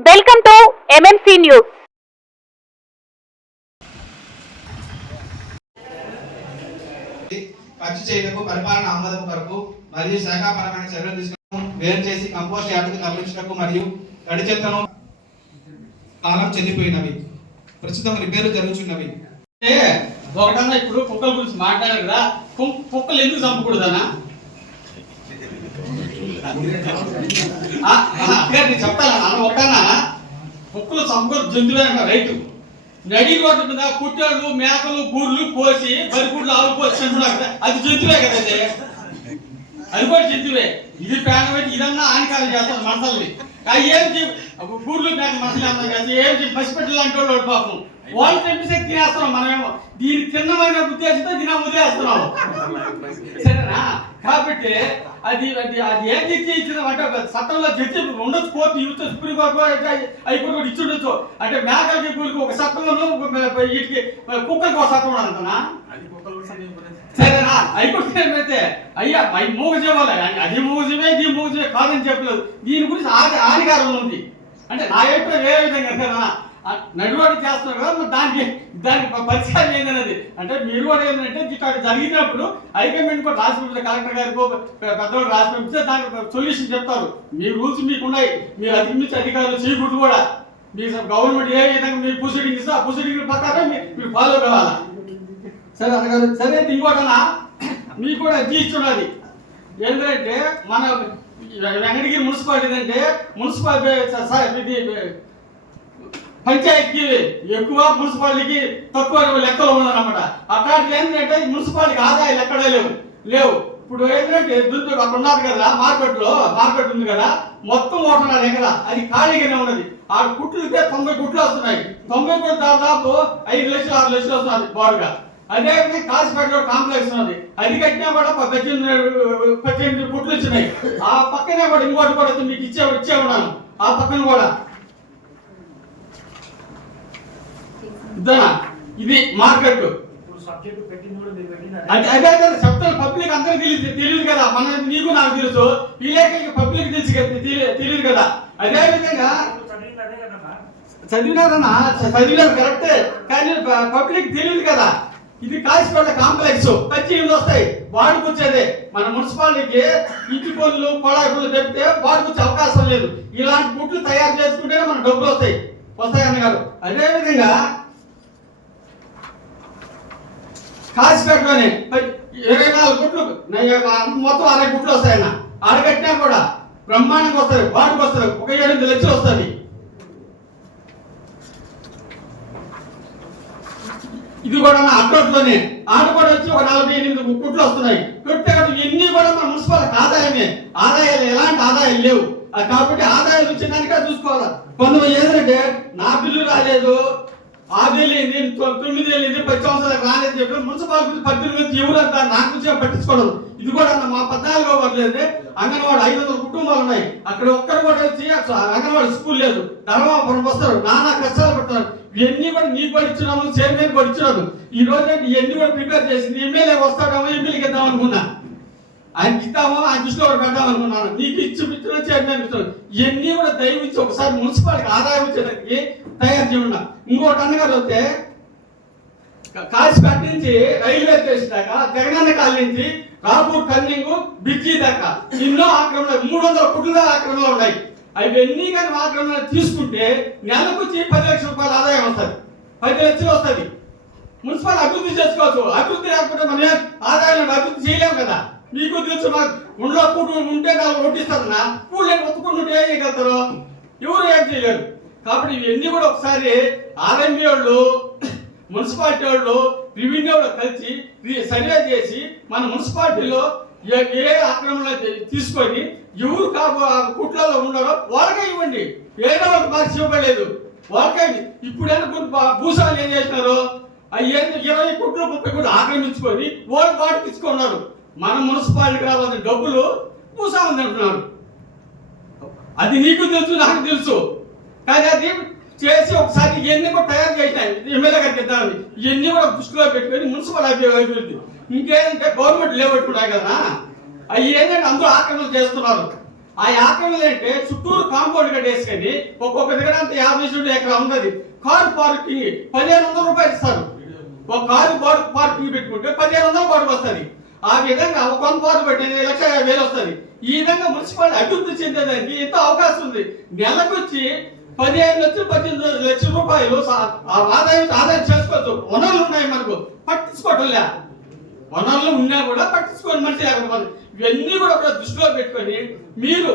Welcome to MMC news ఖర్చు చేయటకు పరిపాలన ఆమోదం కొరకు మరియు శాఖాపరమైన చర్యలు తీసుకుని వేరు చేసి కంపోస్ట్ యార్డుకు తరలించటకు మరియు తడి చెత్తను కాలం చెందిపోయినవి ప్రస్తుతం రిపేర్లు జరుగుతున్నవి ఒకటన్నా ఇప్పుడు కుక్కల గురించి మాట్లాడారు కదా. కుక్కలు ఎందుకు చంపకూడదనా నేను చెప్తాను? అన్న ఒకటన్నా కుక్కలు చంపకూడదు జంతువులే అన్న రైతు నడి రోడ్డు మీద కుట్టాలు మేకలు గూర్లు కోసి బరిగూడ్లు ఆవులు కోసి అది జంతువే కదా అది అది కూడా జంతువే ఇది ప్రాణం పెట్టి ఇదన్నా హానికారం చేస్తారు మనసల్ని ఏం గూర్లు మేక మనుషులు అన్నా కదా ఏం పసిపెట్టలు అంటే వాళ్ళు పాపం. వాళ్ళు తెప్పిస్తే తినేస్తున్నాం మనమేమో. దీన్ని తిన్నమైన ఉద్దేశంతో దీని వదిలేస్తున్నాం. సరేనా? కాబట్టి అది అది అది ఏం జడ్జి ఇచ్చిన అంటే చట్టంలో జడ్జి ఉండొచ్చు కోర్టు ఇవ్వచ్చు సుప్రీం కోర్టు హైకోర్టు కూడా ఇచ్చి ఉండొచ్చు. అంటే మేకలకి గురికి ఒక చట్టంలో వీటికి కుక్కలకి ఒక చట్టం ఉన్నదంటనా సరేనా? హైకోర్టు అయ్యా అవి మూగజీవాలే అది మూగజీవే ఇది మూగజీవే. కాదని చెప్పలేదు. దీని గురించి ఆది హానికారం ఉంది. అంటే నా అభిప్రాయం వేరే విధంగా కదా? నడివాడు చేస్తున్నారు కదా మరి దానికి దానికి పరిష్కారం ఏంటనేది అంటే మీరు కూడా ఏంటంటే ఇక్కడ జరిగినప్పుడు హైకమాండ్ కూడా రాసి పంపిస్తే కలెక్టర్ గారికి పె- పెద్దవాళ్ళు రాసి పంపిస్తే దానికి సొల్యూషన్ చెప్తారు. మీ రూల్స్ మీకు ఉన్నాయి మీరు అధిగమించి అధికారులు చేయకూడదు కూడా. మీకు గవర్నమెంట్ ఏ విధంగా మీరు ప్రొసీడింగ్ ఇస్తే ఆ ప్రొసీడింగ్ ప్రకారం మీరు ఫాలో కావాలా? సరే అన్నగారు సరే ఇంకోటనా మీకు కూడా అర్జీ ఇచ్చున్నది ఏంటంటే మన వెంకటగిరి మున్సిపాలిటీ అంటే మున్సిపాలిటీ ఇది పంచాయతీకి ఎక్కువ మున్సిపాలిటీకి తక్కువ లెక్కలు ఉన్నదన్నమాట. అట్లాంటి ఏంటంటే మున్సిపాలిటీకి ఆదాయాలు ఎక్కడా లేవు. లేవు. ఇప్పుడు ఏంటంటే దుర్దు అక్కడ ఉన్నారు కదా మార్కెట్లో మార్కెట్ ఉంది కదా మొత్తం ఒకటిన్నర ఎకరా. అది ఖాళీగానే ఉన్నది. ఆ కుట్లకే తొంభై కుట్లు వస్తున్నాయి. తొంభై కుట్లు దాదాపు ఐదు లక్షలు ఆరు లక్షలు వస్తుంది బాడుగా. అదే కాసిపేటలో కాంప్లెక్స్ ఉన్నది. అది కట్టినా కూడా పద్దెనిమిది పద్దెనిమిది కుట్లు వచ్చినాయి ఆ పక్కనే కూడా ఇంకోటి కూడా మీకు ఇచ్చే ఇచ్చే ఉన్నాను. ఆ పక్కన కూడా. ఇదేనా? ఇది మార్కెట్. అదే అదే చెప్తాను పబ్లిక్ అందరికి తెలియదు తెలియదు కదా. మన నీకు నాకు తెలుసు. విలేకరికి పబ్లిక్ తెలుసు తెలియదు కదా. అదే విధంగా? చదివినారన్నా? చదివినారు కరెక్టే. కానీ పబ్లిక్ తెలియదు కదా. ఇది కాసిపేట కాంప్లెక్స్. పచ్చిలు వస్తాయి వాడికి వచ్చేదే మన మున్సిపాలిటీకి ఇంటి పనులు కొడాయి పనులు చెప్తే వాడికి వచ్చే అవకాశం లేదు. ఇలాంటి గుట్లు తయారు చేసుకుంటేనే మన డబ్బులు వస్తాయి. వస్తాయి అన్నగారు అదేవిధంగా కాశీపేటలోనే ఇరవై నాలుగు గుట్లు మొత్తం అరవై గుట్లు వస్తాయన్న. ఆడగట్టినా కూడా బ్రహ్మాండంగా వస్తుంది వాడికి వస్తుంది ఒక ఎనిమిది లక్షలు వస్తుంది ఇది కూడా నా అడ్డోట్లోనే ఆడ కూడా వచ్చి ఒక నలభై ఎనిమిది కుట్లు వస్తున్నాయి. కుట్టే ఇవన్నీ కూడా మన మున్సిపల్ ఆదాయమే. ఆదాయాలు ఎలాంటి ఆదాయాలు లేవు. కాబట్టి ఆదాయాలు వచ్చినాక చూసుకోవాలి. కొంతమంది ఏంటంటే నా బిల్లు రాలేదు. ఆ ఏంది తొమ్మిది వేలు ఏంది పది సంవత్సరాలకు రాలేదు చెప్పి మున్సిపాలిటీ పద్దెనిమిది వేలు ఎవరు అంత నాకు పట్టించుకోవడం ఇది కూడా మా పద్నాలుగో వర్లేదు అంగన్వాడి ఐదు వందల కుటుంబాలు ఉన్నాయి. అక్కడ ఒక్కరు కూడా వచ్చి అసలు స్కూల్ లేదు. ధర్మాపురం వస్తారు. నానా కష్టాలు పడుతున్నారు. ఇవన్నీ కూడా నీకు కూడా ఇచ్చినాము చైర్మన్ కూడా ఇచ్చినాము ఈ రోజు ఇవన్నీ కూడా ప్రిపేర్ చేసింది ఎమ్మెల్యే వస్తాడేమో ఎమ్మెల్యేకి ఇద్దాం అనుకున్నా. ఆయనకి ఇద్దామో ఆయన దృష్టిలో కూడా పెడదాం అనుకున్నాను నీకు ఇచ్చి ఇచ్చిన చైర్మన్ ఇచ్చిన ఇవన్నీ కూడా దయవించి ఒకసారి మున్సిపాలిటీ ఆదాయం వచ్చేదానికి తయారు చేయమన్నా. ఇంకోటి అన్నగారు వస్తే కాశీపేట నుంచి రైల్వే స్టేషన్ దాకా జగనన్న కాలనీ నుంచి రాపూర్ టర్నింగ్ బిర్జీ దాకా ఎన్నో ఆక్రమణ మూడు వందల కుట్ల దాకా ఆక్రమణలు ఉన్నాయి. అవన్నీ కానీ ఆక్రమణ తీసుకుంటే నెలకు వచ్చి పది లక్షల రూపాయల ఆదాయం వస్తుంది. పది లక్షలు వస్తుంది. మున్సిపల్ అభివృద్ధి చేసుకోవచ్చు. అభివృద్ధి లేకపోతే మనం ఏం ఆదాయం అభివృద్ధి చేయలేము కదా. నీకు తెలుసు నాకు ఉండ్లో పూట ఉంటే నాకు ఓటిస్తారన్నా కూడు ఒత్తుకుంటూ ఏం చేయగలుగుతారు? ఎవరు ఏం చేయలేరు. కాబట్టి ఇవన్నీ కూడా ఒకసారి ఆర్ఎంబీ వాళ్ళు మున్సిపాలిటీ వాళ్ళు రెవెన్యూ వాళ్ళు కలిసి సర్వే చేసి మన మున్సిపాలిటీలో ఏ ఏ ఆక్రమణ తీసుకొని ఎవరు కాపు కుట్లలో ఉండరో వాళ్ళకే ఇవ్వండి. ఏదో ఒక మార్క్స్ ఇవ్వలేదు. వాళ్ళకే ఇప్పుడైనా కొన్ని భూసాలు ఏం చేసినారు? అవి ఇరవై కుట్లు ముప్పై కూడా ఆక్రమించుకొని వాళ్ళు వాటికి ఇచ్చుకున్నారు. మన మున్సిపాలిటీ రావాల్సిన డబ్బులు భూసా ఉంది అంటున్నారు. అది నీకు తెలుసు నాకు తెలుసు. కానీ అది చేసి ఒకసారి ఇవన్నీ కూడా తయారు చేసినాయి. ఎమ్మెల్యే గారికి ఇద్దామని. ఇవన్నీ కూడా దృష్టిలో పెట్టుకొని మున్సిపల్ అభివృద్ధి. ఇంకేంటంటే గవర్నమెంట్ లేవట్టుకున్నాయి కదా. అవి ఏంటంటే అందరూ ఆక్రమణలు చేస్తున్నారు. ఆ ఆక్రమణలు ఏంటంటే చుట్టూరు కాంపౌండ్ కట్టేసుకొని ఒక్కొక్క దగ్గర అంత యాభై రెండు ఎకరా ఉన్నది కారు పార్కింగ్ పదిహేను వందల రూపాయలు ఇస్తారు. ఒక కారు పార్కింగ్ పెట్టుకుంటే పదిహేను వందల బాడుకు వస్తుంది. ఆ విధంగా ఒక వంద పెట్టి లక్ష వేలు వస్తుంది ఈ విధంగా మున్సిపాలిటీ అభివృద్ధి చెందేదానికి ఇంత అవకాశం ఉంది. నెలకొచ్చి పదిహేను లక్షలు పద్దెనిమిది లక్షల రూపాయలు ఆ ఆదాయం ఆదాయం చేసుకోవచ్చు. వనరులు ఉన్నాయి మనకు. పట్టించుకోవటంలే. వనరులు ఉన్నా కూడా పట్టించుకోని మనిషి లేకపోతే ఇవన్నీ కూడా ఒక దృష్టిలో పెట్టుకొని మీరు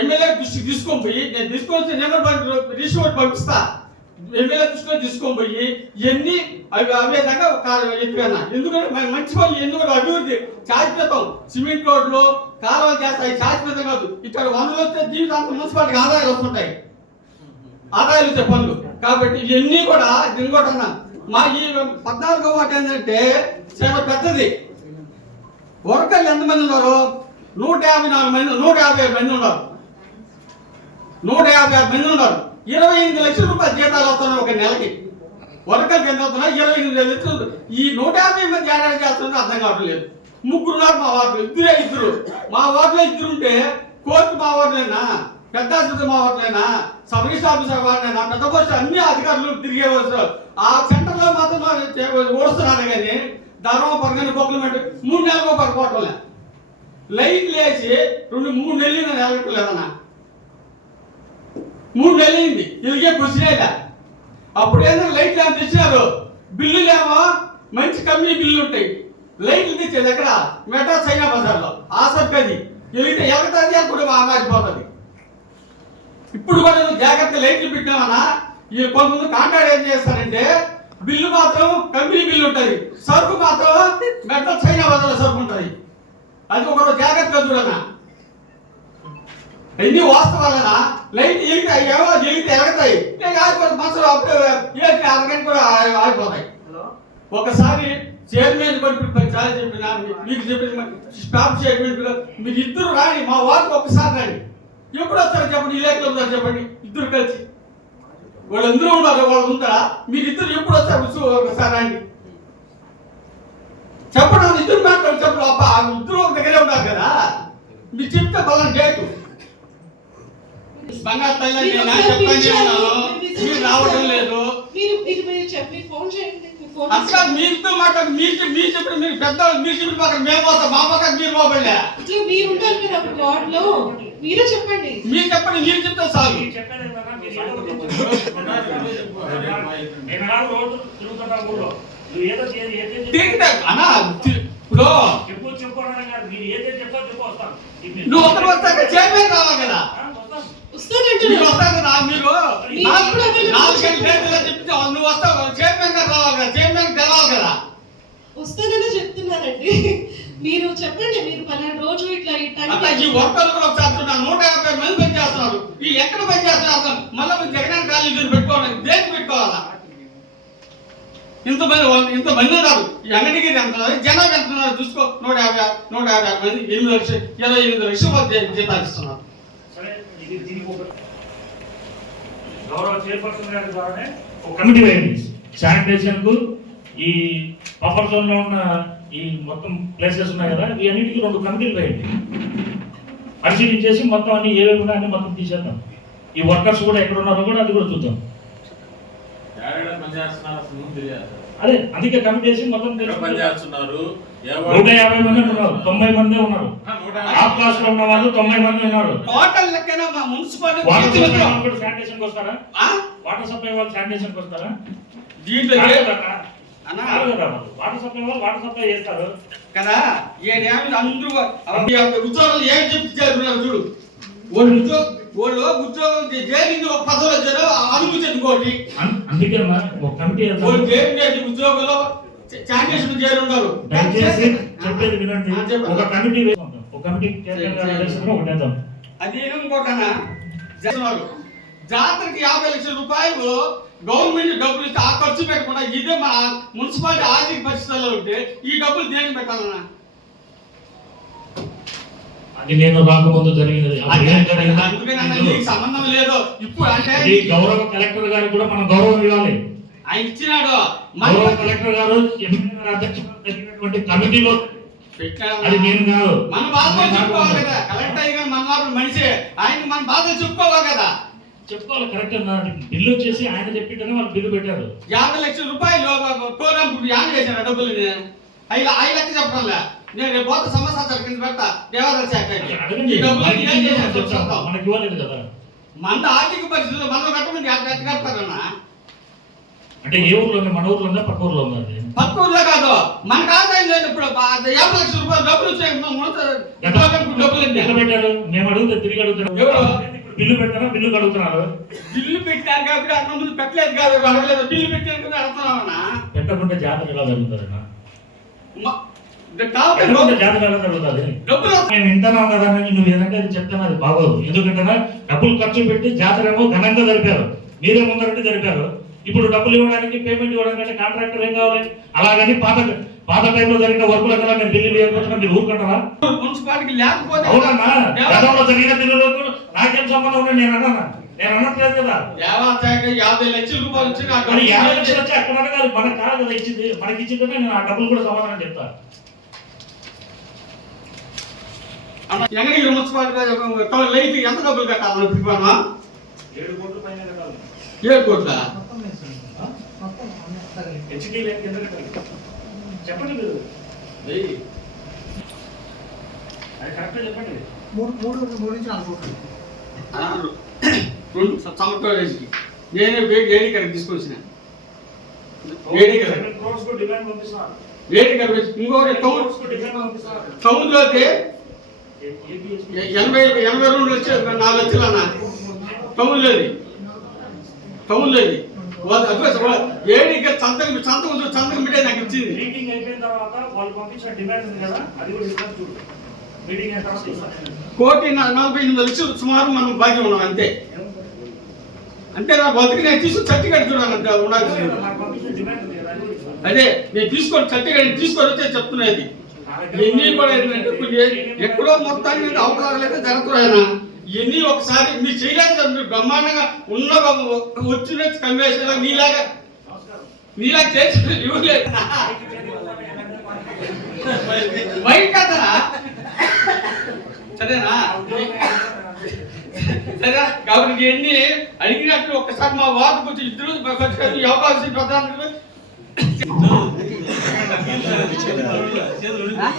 ఎమ్మెల్యే దృష్టికి తీసుకొని పోయి నేను తీసుకొని నెంబర్ రిజిస్టర్ పంపిస్తా. ఎమ్మెల్యే దృష్టిలో తీసుకొని పోయి ఇవన్నీ అవి అవే విధంగా ఎత్తుకన్నా. ఎందుకంటే మంచి పనులు ఎందుకంటే అభివృద్ధి. శాశ్వతం సిమెంట్ రోడ్లు కాలువలు చేస్తాయి. శాశ్వతం కాదు. ఇక్కడ వనరులు వస్తే జీవితాంతం మున్సిపాలిటీకి ఆదాయాలు వస్తుంటాయి. ఆదాయాలు వచ్చే పనులు. కాబట్టి ఇవన్నీ కూడా ఇంకోటన్నా మా ఈ పద్నాలుగో వాటి ఏంటంటే చాలా పెద్దది. వర్కర్లు ఎంతమంది ఉన్నారు? నూట యాభై నాలుగు మంది నూట యాభై ఆరు మంది ఉన్నారు. నూట యాభై ఆరు మంది ఉన్నారు. ఇరవై ఎనిమిది లక్షల రూపాయలు జీతాలు అవుతున్నాయి ఒక నెలకి. వర్కర్కి ఎంత అవుతున్నాయి ఇరవై ఎనిమిది లక్షలు ఈ నూట యాభై మంది ఏడాది చేస్తుంటే అర్థం కావట్లేదు ముగ్గురు ఉన్నారు మా వార్డులో ఇద్దరే ఇద్దరు. మా వార్డులో ఇద్దరు ఉంటే కోర్టు మా వార్డులేనా? పెద్ద ఆసుపత్రి మా వార్డులేనా? సబ్ ఆఫీసర్ వాడినైనా పెద్ద పోస్ట్ అన్ని అధికారులు తిరిగే ఆ సెంటర్లో మాత్రం ఓడుస్తున్నారు కానీ ధర్మ పక్కన బొక్కలు మూడు నెలలకు పడిపోవటం లైట్ లేచి రెండు మూడు నెలలు నేను వెళ్ళట్లేదన్నా మూడు వెళ్ళింది అయింది ఇదిగే పుసినేట అప్పుడు ఏదైనా లైట్లు ఏమో తెచ్చినారు? బిల్లులు ఏమో మంచి కంపెనీ బిల్లులు ఉంటాయి. లైట్లు తెచ్చేది ఎక్కడ? మెటా చైనా బజార్లో. ఆ సర్కది వెలిగితే ఎగతాది అప్పుడు మారిపోతుంది. ఇప్పుడు కూడా జాగ్రత్త లైట్లు పెట్టినామన్నా ఈ కొంతమంది కాంట్రాక్ట్ ఏం చేస్తారంటే బిల్లు మాత్రం కంపెనీ బిల్లు ఉంటుంది సరుకు మాత్రం మెట్ట చైనా బజార్లో సరుకు ఉంటుంది అది ఒక జాగ్రత్తగా చూడన్నా. ఎన్ని వాస్తవాలనా లైట్ ఎలిగితే ఏవో ఎలిగితే ఎలగతాయి నేను ఆగిపోతే మనసులో అప్పుడే ఏంటి అరగంట కూడా ఆగి- ఆగిపోతాయి. ఒకసారి చైర్మన్ కూడా చాలా చెప్పిన మీకు చెప్పిన స్టాఫ్ చైర్మన్ కూడా మీరు ఇద్దరు రాని మా వారికి ఒకసారి రాని ఎప్పుడు వస్తారు చెప్పండి ఈ లేఖలు వస్తారు చెప్పండి ఇద్దరు కలిసి. వాళ్ళందరూ ఉన్నారు వాళ్ళు ఉంటారా? మీరు ఇద్దరు ఎప్పుడు వస్తారు ఒకసారి రండి. చెప్పండి ఇద్దరు మాట్లాడు చెప్పండి అబ్బా ఇద్దరు ఒక దగ్గరే ఉన్నారు కదా. మీరు చెప్తే బలం డేటు బంగారు తల్లి నేను చెప్పండి ఉన్నాను? మీరు మీరు రావడం లేదు. మీరు మీరు మీరు చెప్పి ఫోన్ చేయండి. మీరు ఫోన్ అసలు చేయండి. మీతో మాట్లాడు మీరు చెప్పి- మీరు చెప్పిన మీరు పెద్దవాళ్ళు మీరు చెప్పిన పక్కన మేము పోతాం మా పక్కన మీరు పోబడలే. ఇట్లా మీరు ఉంటారు కదా ఒక వార్డ్లో మీరే చెప్పండి. మీరు చెప్పండి మీరు చెప్తే చాలు. మీరు చెప్పేది ఏంటన్నా, మీరు ఏదో ఒకటి నేను నాలుగు రోజులు తిరుగుతున్నా ఊళ్ళో. నువ్వు తిరిగితే అన్నా ఇప్పుడు ఒకరు వస్తాక చైర్మన్ రావాలి కదా ఆ, వస్తాం వస్తానంటే మీరు వస్తారు కదా మీరు మీరు నాలుగు ఎప్పుడు చెప్తే నువ్వు వస్తావు చైర్మన్ గారు రావాలి కదా చైర్మన్ తెలవాలి కదా. వస్తాననే చెప్తున్నానండి మీరు చెప్పండి మీరు పలానా రోజు ఇట్లా ఈ టైం అట్లా ఈ వర్కర్లు కూడా చూడండి, నూట యాభై మంది పని చేస్తున్నారు. ఈ ఎక్కడ పని చేస్తున్నారు మళ్ళీ మీరు జగన్ కాలేజీని పెట్టుకోవాలి దేనికి పెట్టుకోవాలా? ఇంతమంది వాళ్ళు- ఇంతమంది ఉన్నారు. ఈ అంగడిగిరి ఎంత? జనాభా ఎంత ఉన్నారు? చూసుకో నూట యాభై నూట యాభై మంది ఎనిమిది లక్షలు ఇరవై ఎనిమిది లక్షలు జీతాలు ఇస్తున్నారు సరే ఇది దీనికి ఒక గౌరవ చైర్పర్సన్ గారి ద్వారానే ఒక కమిటీ వేయండి శానిటేషన్కు ఈ బఫర్ జోన్లో ఉన్న ఈ మొత్తం ప్లేసెస్ ఉన్నాయి కదా ఈ అన్నిటికీ రెండు కమిటీలు వేయండి పరిశీలించేసి మొత్తం అన్ని ఏవేవి ఉన్నాయో అన్ని మొత్తం తీసేద్దాం. ఈ వర్కర్స్ కూడా ఎక్కడ ఉన్నారో కూడా అది కూడా చూద్దాం. అదే అందుకే కమిటీ వేసి మొత్తం. చేస్తున్నారు నూట యాభై మంది ఉన్నారు తొంభై మంది ఉన్నారు టాప్ క్లాస్లో ఉన్న వాళ్ళు తొంభై మంది ఉన్నారు టోటల్ లెక్కన మా మున్సిపాలిటీ వాటర్ సప్లై వాళ్ళు శానిటేషన్కి వస్తారా ఆ? వాటర్ సప్లై వాళ్ళు శానిటేషన్కి వస్తారా దీంట్లో ఏ-. వాటర్ సప్లై వాళ్ళు వాటర్ సప్లై చేస్తారు కదా అందరూ ఈ యొక్క ఉద్యోగాలు ఏం చేరుకున్నారు చూడు వాళ్ళు వాళ్ళు ఉద్యోగం చేరింది ఒక పదవులు వచ్చారు అనుమతి ఇంకోటి. అన్- అందుకే ఒక కమిటీ. వాళ్ళు ఉద్యోగులు దయచేసి చెప్పేది వినండి. ఒక కమిటీ ఒక కమిటీ అది ఇంకోటనా జాతరకి యాభై లక్షల రూపాయలు గవర్నమెంట్ డబ్బులు ఇస్తే ఆ ఖర్చు పెట్టకుండా ఇదే మన మున్సిపాలిటీ ఆర్థిక పరిస్థితుల్లో ఉంటే ఈ డబ్బులు దేనికి పెట్టాలన్నా? అది నేను రాకముందు జరిగినది. సంబంధం లేదు. ఇప్పుడు అంటే గౌరవ కలెక్టర్ గారికి కూడా మనం గౌరవం ఇవ్వాలి. ఆయన ఇచ్చినాడు. గౌరవ కలెక్టర్ గారు జరిగినటువంటి కమిటీలో అది నేను కాదు. మన బాధలు నేను చెప్పుకోవాలి కదా. కలెక్ట్ అయ్యి మన మాత్రం మనిషే. ఆయన మన బాధలు చెప్పుకోవాలి కదా. చెప్పుకోవాలి కరెక్ట్ అన్న. బిల్లు వచ్చేసి ఆయన చెప్పింటేనే వాళ్ళు బిల్లు పెట్టారు. యాభై లక్షల రూపాయలు ప్రోగ్రామ్ యాన్ చేశాను డబ్బులు ఐదు లక్షలు చెప్పడంలే నేను పోతే సంవత్సరాల కింద పెడతా. దేవాదాయ డబ్బులు మనకి మన ఆర్థిక పరిస్థితులు మనం కట్టమంది ఎట్లా కడతారన్నా అంటే ఏ ఊర్లో? మన ఊర్లో పక్క ఊర్లో ఉందా? పక్క ఊర్లో కాదు మన ఆదాయం లేదు ఇప్పుడు. యాభై లక్షల రూపాయలు డబ్బులు డబ్బులు? పెట్టారు? మేము అడిగితే తిరిగి? ఇప్పుడు బిల్లు పెట్టారా? బిల్లు అడుగుతున్నారు బిల్లు పెట్టారు కాబట్టి అన్న ముందు పెట్టలేదు కాదు అడగలేదు. బిల్లు పెట్టారు కదా అడుగుతున్నామన్నా? పెట్టకుండా జాతర ఎలా జరుగుతారన్నా? కదా అని నువ్వు ఏదంటే చెప్తాను అది బాగోదు. ఎందుకంటే డబ్బులు ఖర్చు పెట్టి జాతర ఏమో ఘనంగా జరిపారు. మీరే ముందరంటే జరిపారు. ఇప్పుడు డబ్బులు ఇవ్వడానికి పేమెంట్ ఇవ్వడానికి కాంట్రాక్టర్ ఏం కావాలి? అలాగని పాత పాత టైంలో జరిగిన వర్కుల కదా నేను బిల్లు లేకపోతున్నా మీరు ఊరుకుంటారా? మున్సిపాలిటీకి లేకపోతే దేవా- గతంలో జరిగిన బిల్లులకు నాకేం సంబంధం ఉంది నేను అన్నా నేను అనట్లేదు కదా. యాభై లక్షల రూపాయలు వచ్చి యాభై లక్షలు వచ్చి అక్కడ అడగాలి మనకు కాదు కదా ఇచ్చింది. మనకి ఇచ్చిందంటే నేను ఆ డబ్బులు కూడా సమాధానం చెప్తా. అన్న, ఎంగనగిరి మున్సిపాలిటీ లైట్ ఎంత డబ్బులు కట్టాలని ఇప్పుడు ఏడు కోట్ల పైన కట్టాలి. ఏడు కోట్ల? హెచ్డీ లేక కింద కట్టాలి. చెప్పండి మీరు. అది కరెక్ట్గా చెప్పండి. అన్నారు. రెండు సంవత్సరాల వయసుకి నేనే వేడి గారికి తీసుకొచ్చిన. వేడి గారు సెవెన్ క్రోర్స్కు డిమాండ్ పంపిస్తున్నారు. వేడి గారు వచ్చి ఇంకొకటి టౌన్ క్రోర్స్కు డిమాండ్ పంపిస్తున్నారు. టౌన్లో అయితే ఎనభై ఎనభై రెండు లక్షలు నాలుగు లక్షలు అన్న. టౌన్లోది టౌన్లోది గారు సంతకం సంతకం సంతకం పెట్టే నాకు ఇచ్చింది. మీటింగ్ అయిపోయిన తర్వాత వాళ్ళు పంపించిన డిమాండ్ ఉంది కదా అది కూడా చూడు. కోటి న- నలభై ఎనిమిది లక్షలు సుమారు మనం బాకీ ఉన్నాం అంతే. అంతే నా బతికి నేను తీసుకుని సర్టిఫికేట్ చూడాలంటే ఉండాలి. అదే నేను తీసుకొని సర్టిఫికేట్ తీసుకొని వచ్చే చెప్తున్నది ఇవన్నీ కూడా ఏంటంటే ఇప్పుడు ఎక్కడో మొత్తాన్ని మీద జరుగుతున్నాయన ఇవన్నీ ఒకసారి మీరు చేయలేదు కదా, మీరు బ్రహ్మాండంగా ఉన్న వచ్చిన కన్వేషన్ నీలాగా నీలా చేసి ఇవ్వలేదు వైట్ కదా సరేనా? సరే కాబట్టి ఇవన్నీ అడిగినట్టు ఒకసారి మా వార్డు కొంచెం ఇద్దరు అవకాశం ప్రధాన என்ன